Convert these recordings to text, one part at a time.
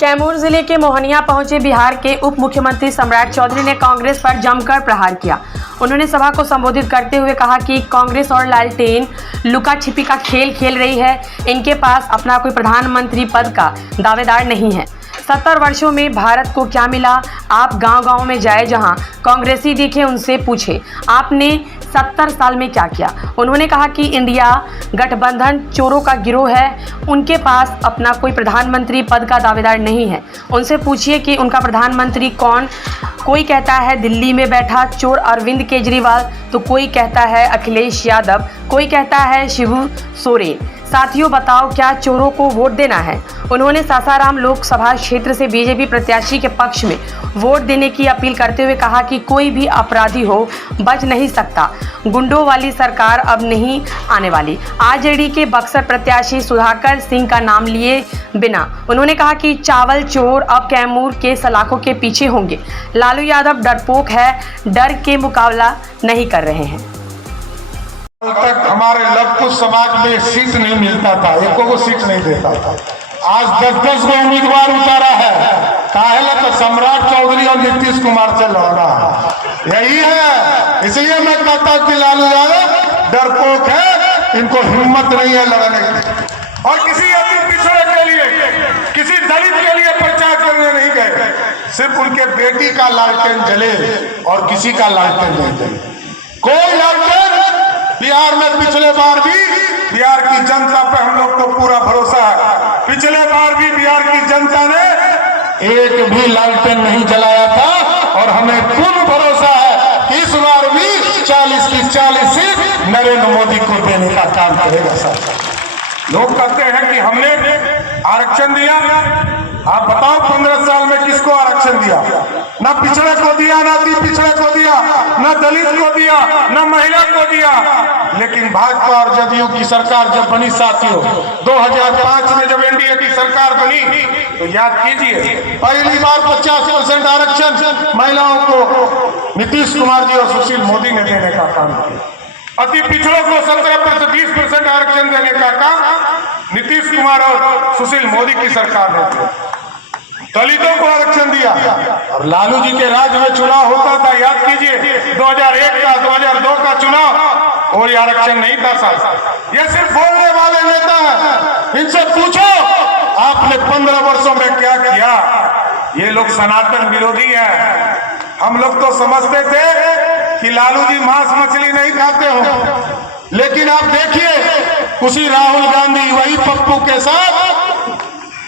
कैमूर जिले के मोहनिया पहुंचे बिहार के उप मुख्यमंत्री सम्राट चौधरी ने कांग्रेस पर जमकर प्रहार किया। उन्होंने सभा को संबोधित करते हुए कहा कि कांग्रेस और लालटेन लुका छिपी का खेल खेल रही है। इनके पास अपना कोई प्रधानमंत्री पद का दावेदार नहीं है। 70 वर्षों में भारत को क्या मिला? आप गांव-गांव में जाए, जहां कांग्रेसी दिखे उनसे पूछे आपने 70 साल में क्या किया। उन्होंने कहा कि इंडिया गठबंधन चोरों का गिरोह है। उनके पास अपना कोई प्रधानमंत्री पद का दावेदार नहीं है। उनसे पूछिए कि उनका प्रधानमंत्री कौन। कोई कहता है दिल्ली में बैठा चोर अरविंद केजरीवाल, तो कोई कहता है अखिलेश यादव, कोई कहता है शिबू सोरेन। साथियों, बताओ क्या चोरों को वोट देना है? उन्होंने सासाराम लोकसभा क्षेत्र से बीजेपी प्रत्याशी के पक्ष में वोट देने की अपील करते हुए कहा कि कोई भी अपराधी हो बच नहीं सकता। गुंडों वाली सरकार अब नहीं आने वाली। आरजेडी के बक्सर प्रत्याशी सुधाकर सिंह का नाम लिए बिना उन्होंने कहा कि चावल चोर अब कैमूर के सलाखों के पीछे होंगे। लालू यादव डरपोक है, डर के मुकाबला नहीं कर रहे हैं। कल तक हमारे लवकुश समाज में सीट नहीं मिलता था, एको को सीट नहीं देता था। आज 10-10 को उम्मीदवार उतारा है। काहे तो सम्राट चौधरी और नीतीश कुमार से लड़ना है, यही है। इसलिए मैं कहता हूं कि लालू यादव डरपोक है, इनको हिम्मत नहीं है लड़ने की। और किसी अति पिछड़े के लिए, किसी दलित के लिए प्रचार करने नहीं गए। सिर्फ उनके बेटी का लालटेन जले और किसी का लालटेन नहीं जले। कोई लालटेन बिहार में पिछले बार भी बिहार की जनता पे हम लोग को पूरा भरोसा है। पिछले बार भी बिहार की जनता ने एक भी लालटेन नहीं जलाया था और हमें पूर्ण भरोसा है कि इस बार भी 40 की 40 सीट नरेंद्र मोदी को देने का काम करेगा। सर, लोग कहते हैं कि हमने आरक्षण दिया। आप बताओ 15 साल में किसको आरक्षण दिया? ना पिछड़े को दिया, ना अति पिछड़े को दिया, ना दलित को दिया, ना महिला को दिया। लेकिन भाजपा और जदयू की सरकार जब बनी साथियों 2005 में जब एनडीए की सरकार बनी तो याद कीजिए पहली बार 50% आरक्षण महिलाओं को नीतीश कुमार जी और सुशील मोदी ने देने का काम किया। अति पिछड़ों को 17% 20% आरक्षण देने का काम नीतीश कुमार और सुशील मोदी की सरकार ने किया। दलितों को आरक्षण दिया। और लालू जी के राज में चुनाव होता था, याद कीजिए 2001 का 2002 का चुनाव, और आरक्षण नहीं था साहब। ये सिर्फ बोलने वाले नेता हैं। इनसे पूछो आपने 15 वर्षों में क्या किया। ये लोग सनातन विरोधी हैं। हम लोग तो समझते थे कि लालू जी मांस मछली नहीं खाते हो, लेकिन आप देखिए उसी राहुल गांधी वही पप्पू के साथ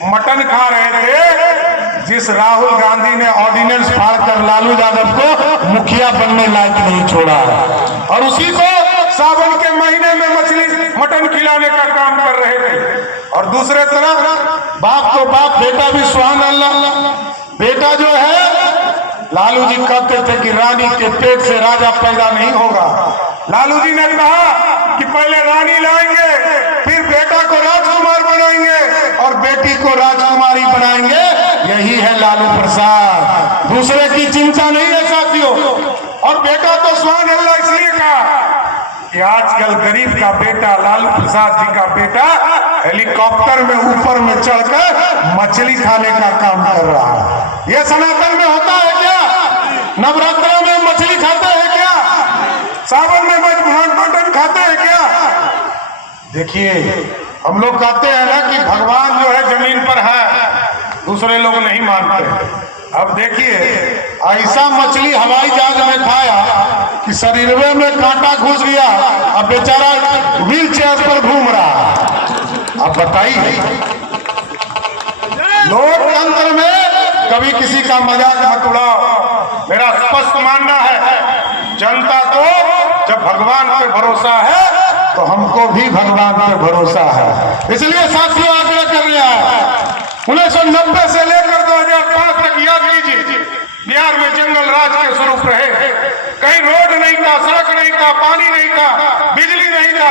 मटन खा रहे थे जिस राहुल गांधी ने ऑर्डिनेंस फाड़कर लालू यादव को मुखिया बनने लायक नहीं छोड़ा है। और उसी को सावन के महीने में मछली मटन खिलाने का काम कर रहे थे। और दूसरे तरफ बाप तो बाप, बेटा भी सुभान अल्लाह। बेटा जो है लालू जी कहते थे कि रानी के पेट से राजा पैदा नहीं होगा। लालू जी ने कहा कि पहले रानी लाएंगे, फिर बेटा को राजकुमार बनाएंगे और बेटी को राजकुमारी बनाएंगे। यही है लालू प्रसाद, दूसरे की चिंता नहीं है साथियों। और बेटा तो सुभान अल्लाह इसलिए कहा कि आजकल गरीब का बेटा, लालू प्रसाद जी का बेटा हेलीकॉप्टर में ऊपर में चढ़कर मछली खाने का काम कर रहा है। यह सनातन में होता है क्या? नवरात्रों में मछली खाते हैं क्या? सावन में मटन खाते हैं क्या? देखिए, हम लोग कहते हैं ना कि भगवान जो है जमीन पर है, दूसरे लोग नहीं मानते। अब देखिए ऐसा मछली हवाई जहाज में खाया कि शरीर में कांटा घुस गया, अब बेचारा व्हील चेयर पर घूम रहा। अब बताइए, लोकतंत्र में कभी किसी का मजाक मत उड़ाओ। मेरा स्पष्ट मानना है जनता को जब भगवान पे भरोसा है तो हमको भी भगवान पे भरोसा है। इसलिए साथियों आग्रह कर रहा है 1990 से लेकर 2005 तक याद कीजिए बिहार में जंगल राज के स्वरूप रहे। कहीं रोड नहीं था, सड़क नहीं था, पानी नहीं था, बिजली नहीं था,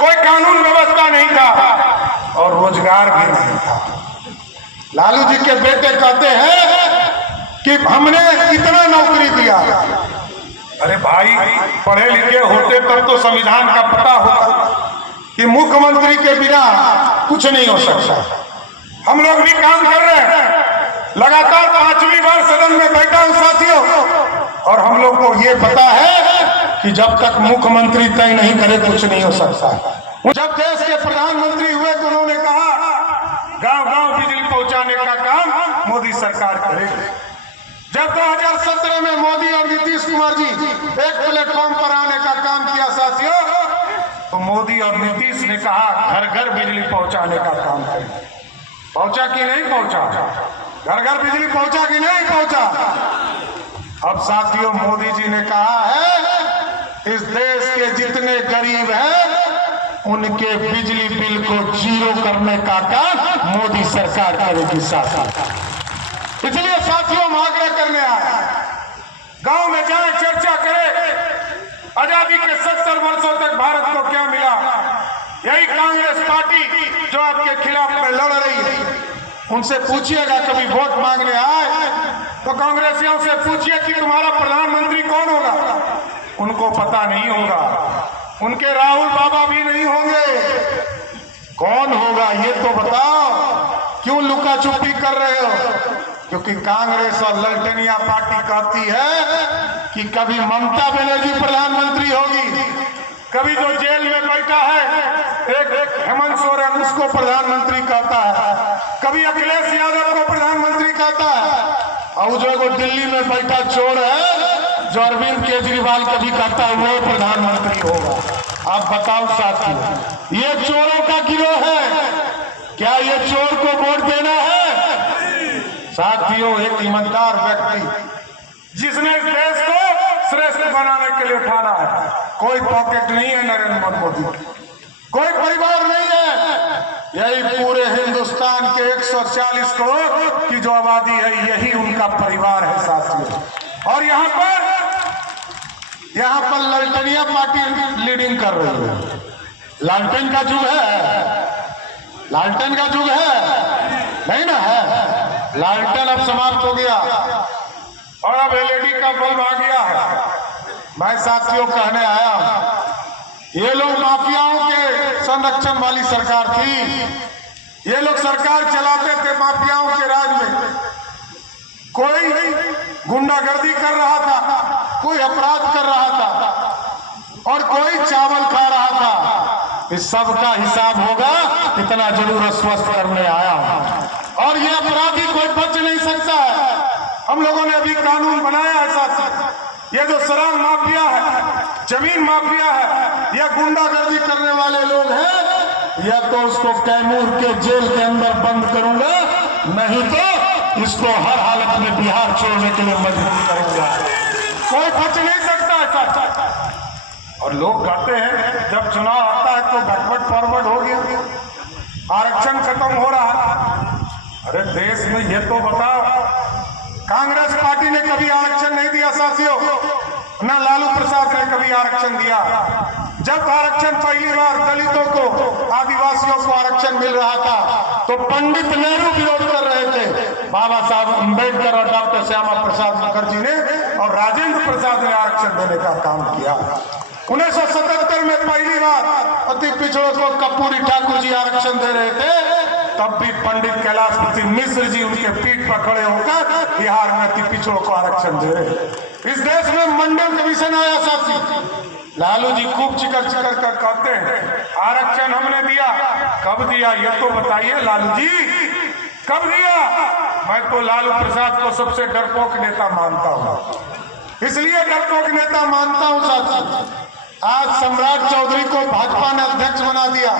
कोई कानून व्यवस्था नहीं था और रोजगार भी नहीं था। लालू जी के बेटे कहते हैं कि हमने कितना नौकरी दिया। अरे भाई, पढ़े लिखे होते तब तो संविधान का पता होता कि मुख्यमंत्री के बिना कुछ नहीं हो सकता। हम लोग भी काम कर रहे हैं, लगातार 5वीं बार सदन में बैठा हूं साथियों, और हम लोग को ये पता है कि जब तक मुख्यमंत्री तय नहीं करे कुछ नहीं हो सकता। जब देश के प्रधानमंत्री हुए तो उन्होंने कहा गांव गांव बिजली पहुंचाने का काम मोदी सरकार करेगी। जब 2017 में मोदी और नीतीश कुमार जी एक प्लेटफॉर्म पर आने का काम किया साथियों, तो मोदी और नीतीश ने कहा घर घर बिजली पहुंचाने का काम करेंगे। पहुंचा कि नहीं पहुंचा? घर घर बिजली पहुंचा कि नहीं पहुंचा? अब साथियों मोदी जी ने कहा है इस देश के जितने गरीब हैं उनके बिजली बिल को जीरो करने का काम मोदी सरकार करेगी साथ। इसलिए साथियों हम आग्रह करने आए, गांव में जाए चर्चा करें आजादी के 70 वर्षों तक भारत को क्या मिला। यही कांग्रेस पार्टी जो आपके खिलाफ में लड़ रही है, उनसे पूछिएगा कभी वोट मांगने आए तो कांग्रेसियों से पूछिए कि तुम्हारा प्रधानमंत्री कौन होगा। उनको पता नहीं होगा, उनके राहुल बाबा भी नहीं होंगे। कौन होगा ये तो बताओ, क्यों लुका छुपी कर रहे हो? क्योंकि कांग्रेस और ललटेनिया पार्टी कहती है कि कभी ममता बनर्जी प्रधानमंत्री होगी, कभी जो जेल में बैठा है एक हेमंत सोरेन उसको प्रधानमंत्री कहता है, कभी अखिलेश यादव को प्रधानमंत्री कहता है, और जो दिल्ली में बैठा चोर है जो अरविंद केजरीवाल कभी कहता है वो प्रधानमंत्री होगा। आप बताओ साथियों, ये चोरों का गिरोह है, क्या ये चोर को वोट देना है? साथियों एक ईमानदार व्यक्ति जिसने इस देश को श्रेष्ठ बनाने के लिए उठाना है, कोई पॉकेट नहीं है नरेंद्र मोदी की, कोई परिवार नहीं है। यही पूरे हिंदुस्तान के 140 करोड़ की जो आबादी है यही उनका परिवार है साथियों। और यहाँ पर ललटेनिया पार्टी लीडिंग कर रही है। लालटेन का युग है, लालटेन का युग है नहीं ना है। लालटेन अब समाप्त हो गया और अब एलईडी का बल्ब आ गया है। मैं साथियों कहने आया हूं, ये लोग माफियाओं के संरक्षण वाली सरकार थी, ये लोग सरकार चलाते थे माफियाओं के राज में। कोई गुंडागर्दी कर रहा था, कोई अपराध कर रहा था और कोई चावल खा रहा था। इस सब का हिसाब होगा, इतना जरूर आश्वस्त करने आया हूं। और ये अपराधी कोई बच नहीं सकता है। हम लोगों ने अभी कानून बनाया है साथी, ये जो शराब माफिया है, जमीन माफिया है, या गुंडागर्दी करने वाले लोग हैं, या तो उसको कैमूर के जेल के अंदर बंद करूंगा, नहीं तो इसको हर हालत में बिहार छोड़ने के लिए मजबूर करूंगा। कोई बच नहीं सकता है साथ। और लोग कहते हैं जब चुनाव आता है तो बैकवर्ड फॉरवर्ड हो गया, आरक्षण खत्म हो रहा है। अरे देश में ये तो बताओ, कांग्रेस पार्टी ने कभी आरक्षण नहीं दिया साथियों, ना लालू प्रसाद ने कभी आरक्षण दिया। जब आरक्षण पहली बार दलितों को, आदिवासियों को आरक्षण मिल रहा था तो पंडित नेहरू विरोध कर रहे थे। बाबा साहब अम्बेडकर और डॉक्टर श्यामा प्रसाद मुखर्जी ने और राजेंद्र प्रसाद ने आरक्षण देने का काम किया। 1977 में पहली बार अति पिछड़ों को कर्पूरी ठाकुर जी आरक्षण दे रहे थे, तब भी पंडित कैलाशपति मिश्र जी उनके पीठ पर खड़े होकर बिहार में अति पिछड़ों को आरक्षण दे रहे। इस देश में मंडल कमीशन आया साथी, लालू जी खूब चिकर चिकर कर कहते हैं आरक्षण हमने दिया। कब दिया ये तो बताइए लालू जी, कब दिया? मैं तो लालू प्रसाद को सबसे डरपोक नेता मानता हूँ, इसलिए डरपोक नेता मानता हूँ साथी। आज सम्राट चौधरी को भाजपा ने अध्यक्ष बना दिया,